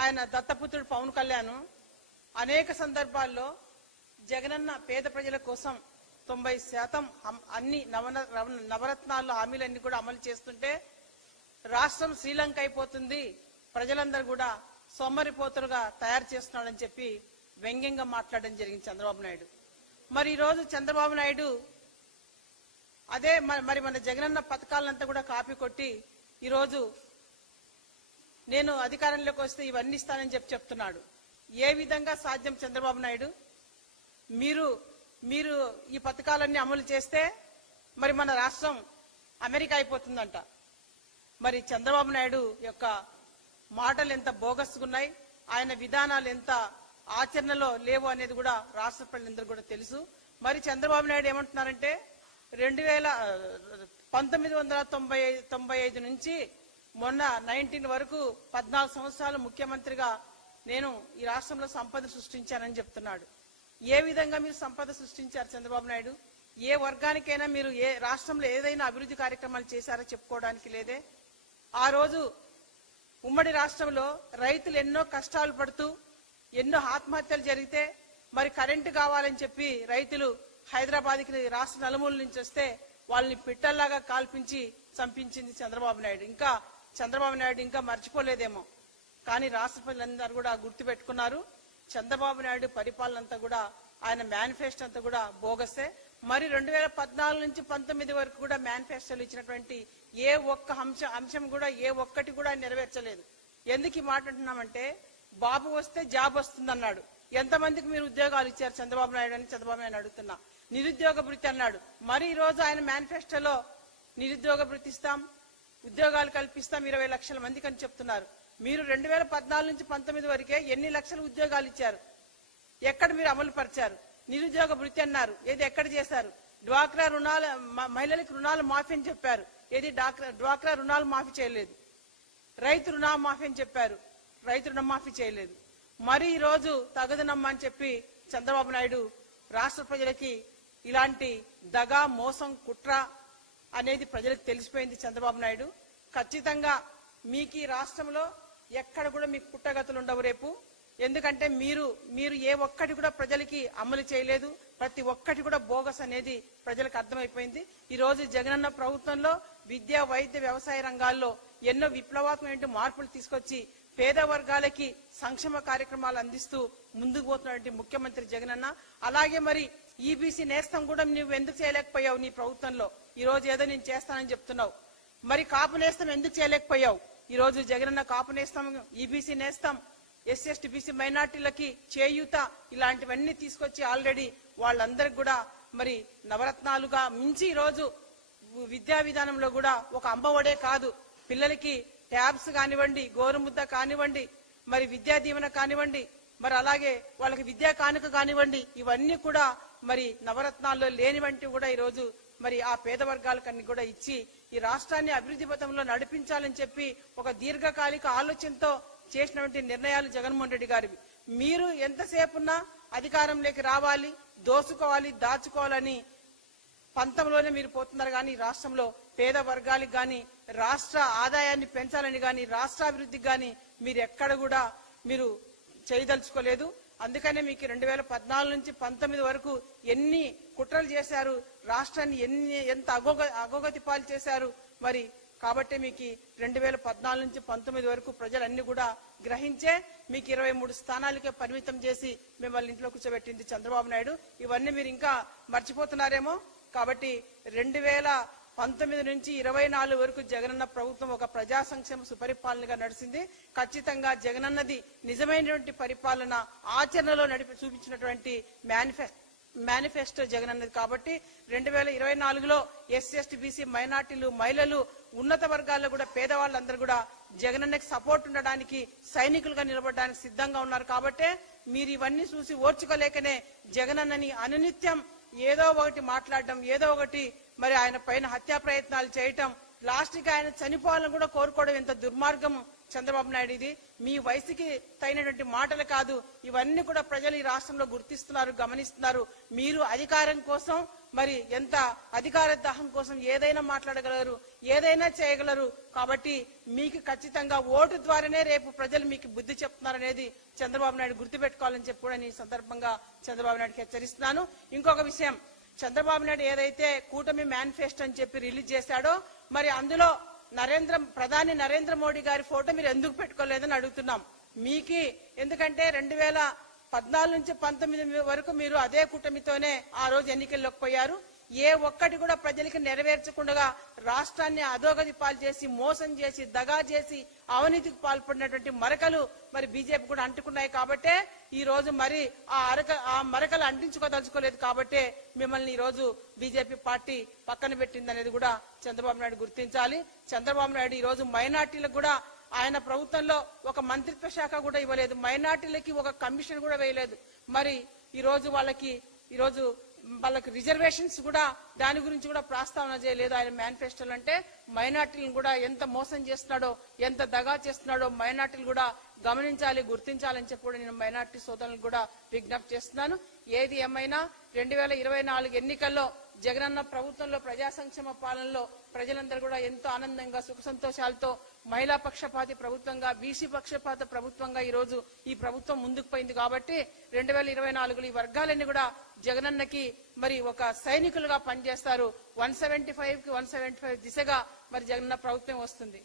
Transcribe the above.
ఆయన దత్తపుత్రుడు పవన్ కళ్యాణ్ అనేక సందర్భాల్లో జగనన్న పేద ప్రజల కోసం తొంభై శాతం అన్ని నవన రవ- హామీలన్నీ కూడా అమలు చేస్తుంటే రాష్ట్రం శ్రీలంక అయిపోతుంది. ప్రజలందరూ కూడా సోమరిపోతులుగా తయారు చేస్తున్నాడని చెప్పి వ్యంగ్యంగా మాట్లాడడం జరిగింది చంద్రబాబు నాయుడు. మరి ఈరోజు చంద్రబాబు నాయుడు అదే మరి మన జగనన్న పథకాలంతా కూడా కాపీ కొట్టి ఈరోజు నేను అధికారంలోకి వస్తే ఇవన్నీ ఇస్తానని చెప్పి చెప్తున్నాడు. ఏ విధంగా సాధ్యం చంద్రబాబు నాయుడు? మీరు మీరు ఈ పథకాలన్నీ అమలు చేస్తే మరి మన రాష్ట్రం అమెరికా అయిపోతుందంట. మరి చంద్రబాబు నాయుడు యొక్క మాటలు ఎంత బోగస్గున్నాయి ఆయన విధానాలు ఎంత ఆచరణలో లేవు అనేది కూడా రాష్ట్ర ప్రజలందరూ కూడా తెలుసు. మరి చంద్రబాబు నాయుడు ఏమంటున్నారంటే రెండు వేల పంతొమ్మిది వందల తొంభై తొంభై ఐదు నుంచి మొన్న నైన్టీన్ వరకు పద్నాలుగు సంవత్సరాలు ముఖ్యమంత్రిగా నేను ఈ రాష్ట్రంలో సంపద సృష్టించానని చెప్తున్నాడు. ఏ విధంగా మీరు సంపద సృష్టించారు చంద్రబాబు నాయుడు? ఏ వర్గానికైనా మీరు ఏ రాష్ట్రంలో ఏదైనా అభివృద్ధి కార్యక్రమాలు చేశారో చెప్పుకోవడానికి లేదే? ఆ రోజు ఉమ్మడి రాష్ట్రంలో రైతులు ఎన్నో కష్టాలు పడుతూ ఎన్నో ఆత్మహత్యలు జరిగితే మరి కరెంటు కావాలని చెప్పి రైతులు హైదరాబాద్కి రాష్ట్ర నలుమూల నుంచి వస్తే వాళ్ళని పిట్టల్లాగా కాల్పించి చంపించింది చంద్రబాబు నాయుడు. ఇంకా చంద్రబాబు నాయుడు ఇంకా మర్చిపోలేదేమో. కానీ రాష్ట్ర ప్రజలందరూ కూడా గుర్తుపెట్టుకున్నారు. చంద్రబాబు నాయుడు పరిపాలన అంతా కూడా ఆయన మేనిఫెస్టో అంతా కూడా బోగసే మరి రెండు వేల పద్నాలుగు నుంచి పంతొమ్మిది వరకు కూడా మేనిఫెస్టోలు ఇచ్చినటువంటి ఏ ఒక్క అంశం అంశం కూడా ఏ ఒక్కటి కూడా నెరవేర్చలేదు. ఎందుకు ఈ మాట అంటున్నామంటే బాబు వస్తే జాబ్ వస్తుంది అన్నాడు ఎంతమందికి మీరు ఉద్యోగాలు ఇచ్చారు చంద్రబాబు నాయుడు అని చంద్రబాబు నాయుడు అడుగుతున్నా. నిరుద్యోగ భృతి అన్నాడు. మరి ఈ రోజు ఆయన మేనిఫెస్టోలో నిరుద్యోగ భృతి ఇస్తాం? ఉద్యోగాలు కల్పిస్తాం ఇరవై లక్షల మందికి అని చెప్తున్నారు. మీరు రెండు వేల పద్నాలుగు నుంచి పంతొమ్మిది వరకే ఎన్ని లక్షల ఉద్యోగాలు ఇచ్చారు? ఎక్కడ మీరు అమలు పరిచారు? నిరుద్యోగ భృతి అన్నారు. ఏది ఎక్కడ చేశారు? డ్వాక్రా రుణాలు మహిళలకు రుణాలు మాఫీ అని చెప్పారు. ఏది డాక్రా డ్వాక్రా రుణాలు మాఫీ చేయలేదు. రైతు రుణమాఫీ అని చెప్పారు. రైతు రుణమాఫీ చేయలేదు. మరి ఈరోజు రోజు అని చెప్పి చంద్రబాబు నాయుడు రాష్ట్ర ప్రజలకి ఇలాంటి దగా మోసం కుట్ర అనేది ప్రజలకు తెలిసిపోయింది చంద్రబాబు నాయుడు. ఖచ్చితంగా మీకు ఈ రాష్ట్రంలో ఎక్కడ కూడా మీకు పుట్టగతులు ఉండవు రేపు. ఎందుకంటే మీరు మీరు ఏ ఒక్కటి కూడా ప్రజలకి అమలు చేయలేదు. ప్రతి ఒక్కటి కూడా బోగస్ అనేది ప్రజలకు అర్థమైపోయింది. ఈ రోజు జగనన్న ప్రభుత్వంలో విద్య వైద్య వ్యవసాయ రంగాల్లో ఎన్నో విప్లవాత్మక మార్పులు తీసుకొచ్చి పేద వర్గాలకి సంక్షేమ కార్యక్రమాలు అందిస్తూ ముందుకు పోతున్నటువంటి ముఖ్యమంత్రి జగనన్న. అలాగే మరి ఈబీసీ నేస్తం కూడా నువ్వు ఎందుకు చేయలేకపోయావు నీ ప్రభుత్వంలో? ఈ రోజు ఏదో నేను చేస్తానని చెప్తున్నావు. మరి కాపు నేస్తం ఎందుకు చేయలేకపోయావు? ఈ రోజు Jagananna Kapu Nestham EBC Nestham SC ST BC మైనార్టీలకి చేయూత ఇలాంటివన్నీ తీసుకొచ్చి ఆల్రెడీ వాళ్ళందరికి కూడా మరి నవరత్నాలుగా మించి ఈ రోజు విద్యా విధానంలో కూడా ఒక అమ్మఒడే కాదు. పిల్లలకి ట్యాబ్స్ కానివ్వండి గోరుముద్ద కానివ్వండి మరి విద్యా దీవెన కానివ్వండి మరి అలాగే వాళ్ళకి విద్యా కానుక కానివ్వండి ఇవన్నీ కూడా మరి నవరత్నాల్లో లేనివంటివి కూడా ఈ రోజు మరి ఆ పేద వర్గాలకు అన్ని కూడా ఇచ్చి ఈ రాష్ట్రాన్ని అభివృద్ధి పథంలో నడిపించాలని చెప్పి ఒక దీర్ఘకాలిక ఆలోచనతో చేసినటువంటి నిర్ణయాలు జగన్మోహన్ రెడ్డి గారివి. మీరు ఎంతసేపున్నా అధికారంలోకి రావాలి దోసుకోవాలి దాచుకోవాలని పంతంలోనే మీరు పోతున్నారు కానీ రాష్ట్రంలో పేద వర్గాలకు కానీ రాష్ట్ర ఆదాయాన్ని పెంచాలని కానీ రాష్ట్రాభివృద్ధికి కానీ మీరు ఎక్కడ కూడా మీరు చేయదలుచుకోలేదు. అందుకనే మీకు రెండు వేల పద్నాలుగు నుంచి పంతొమ్మిది వరకు ఎన్ని కుట్రలు చేశారు. రాష్ట్రాన్ని ఎన్ని ఎంత అగోగ అగోగతి పాలు చేశారు. మరి కాబట్టి మీకు రెండు వేల పద్నాలుగు నుంచి పంతొమ్మిది వరకు ప్రజలన్నీ కూడా గ్రహించే మీకు ఇరవై మూడు స్థానాలకే పరిమితం చేసి మిమ్మల్ని ఇంట్లో కూర్చోబెట్టింది చంద్రబాబు నాయుడు. ఇవన్నీ మీరు ఇంకా మర్చిపోతున్నారేమో. కాబట్టి రెండు వేల పంతొమ్మిది నుంచి ఇరవై నాలుగు వరకు జగనన్న ప్రభుత్వం ఒక ప్రజా సంక్షేమ సుపరిపాలనగా నడిచింది. ఖచ్చితంగా జగనన్నది నిజమైనటువంటి పరిపాలన ఆచరణలో నడిపి చూపించినటువంటి మేనిఫెస్టో మేనిఫెస్టో జగన్ అన్నది కాబట్టి రెండు వేల ఇరవై నాలుగులో ఎస్సీ ఎస్టీ బీసీ మైనార్టీలు మహిళలు ఉన్నత వర్గాల్లో కూడా పేదవాళ్ళందరూ కూడా జగనన్నకి సపోర్ట్ ఉండడానికి సైనికులుగా నిలబడడానికి సిద్ధంగా ఉన్నారు. కాబట్టే మీరు ఇవన్నీ చూసి ఓర్చుకోలేకనే జగనన్నని అనునిత్యం ఏదో ఒకటి మాట్లాడడం ఏదో ఒకటి మరి ఆయన పైన హత్యా ప్రయత్నాలు చేయటం లాస్ట్ ఆయన చనిపోవాలని కూడా కోరుకోవడం ఎంత దుర్మార్గం. చంద్రబాబు నాయుడు ఇది. మీ వయసుకి తగినటువంటి మాటలు కాదు. ఇవన్నీ కూడా ప్రజలు ఈ రాష్ట్రంలో గుర్తిస్తున్నారు గమనిస్తున్నారు. మీరు అధికారం కోసం మరి ఎంత అధికార దాహం కోసం ఏదైనా మాట్లాడగలరు ఏదైనా చేయగలరు. కాబట్టి మీకు ఖచ్చితంగా ఓటు ద్వారానే రేపు ప్రజలు మీకు బుద్ధి చెప్తున్నారనేది చంద్రబాబు నాయుడు గుర్తుపెట్టుకోవాలని చెప్పి కూడా నేను సందర్భంగా చంద్రబాబు నాయుడుకి హెచ్చరిస్తున్నాను. ఇంకొక విషయం. చంద్రబాబు నాయుడు ఏదైతే కూటమి మేనిఫెస్టో అని చెప్పి రిలీజ్ చేశాడో మరి అందులో నరేంద్ర ప్రధాని నరేంద్ర మోడీ గారి ఫోటో మీరు ఎందుకు పెట్టుకోలేదని అడుగుతున్నాం. మీకి ఎందుకంటే రెండు వేల పద్నాలుగు నుంచి పంతొమ్మిది వరకు మీరు అదే కూటమితోనే ఆ రోజు ఎన్నికల్లోకి పోయారు. ఏ ఒక్కటి కూడా ప్రజలకి నెరవేర్చకుండా రాష్ట్రాన్ని అధోగతి పాలు చేసి మోసం చేసి దగా చేసి అవినీతికి పాల్పడినటువంటి మరకలు మరి బీజేపీ కూడా అంటుకున్నాయి కాబట్టే ఈ రోజు మరి ఆ అరక ఆ మరకలు అంటించుకోదలుచుకోలేదు కాబట్టే మిమ్మల్ని ఈ రోజు బీజేపీ పార్టీ పక్కన పెట్టింది అనేది కూడా చంద్రబాబు నాయుడు గుర్తించాలి. చంద్రబాబు నాయుడు ఈ రోజు మైనార్టీలకు కూడా ఆయన ప్రభుత్వంలో ఒక మంత్రిత్వ శాఖ కూడా ఇవ్వలేదు. మైనార్టీలకి ఒక కమిషన్ కూడా వేయలేదు. మరి ఈ రోజు వాళ్ళకి ఈరోజు వాళ్ళకి రిజర్వేషన్స్ కూడా దాని గురించి కూడా ప్రస్తావన చేయలేదు. ఆయన మేనిఫెస్టోలు అంటే మైనార్టీలను కూడా ఎంత మోసం చేస్తున్నాడో ఎంత దగా చేస్తున్నాడో మైనార్టీలు కూడా గమనించాలి గుర్తించాలని చెప్పి కూడా నేను మైనార్టీ సోదరులకు కూడా విజ్ఞప్తి చేస్తున్నాను. ఏది ఏమైనా రెండు వేల ఇరవై నాలుగు ఎన్నికల్లో జగనన్న ప్రభుత్వంలో ప్రజా సంక్షేమ పాలనలో ప్రజలందరూ కూడా ఎంతో ఆనందంగా సుఖ సంతోషాలతో మహిళా పక్షపాతి ప్రభుత్వంగా బీసీ పక్షపాత ప్రభుత్వంగా ఈ రోజు ఈ ప్రభుత్వం ముందుకు పోయింది కాబట్టి రెండు వేల ఇరవై నాలుగులో ఈ వర్గాలన్నీ కూడా జగనన్నకి మరి ఒక సైనికులుగా పనిచేస్తారు. వన్ సెవెంటీ ఫైవ్కి వన్ సెవెంటీ ఫైవ్ దిశగా మరి జగనన్న ప్రభుత్వం వస్తుంది.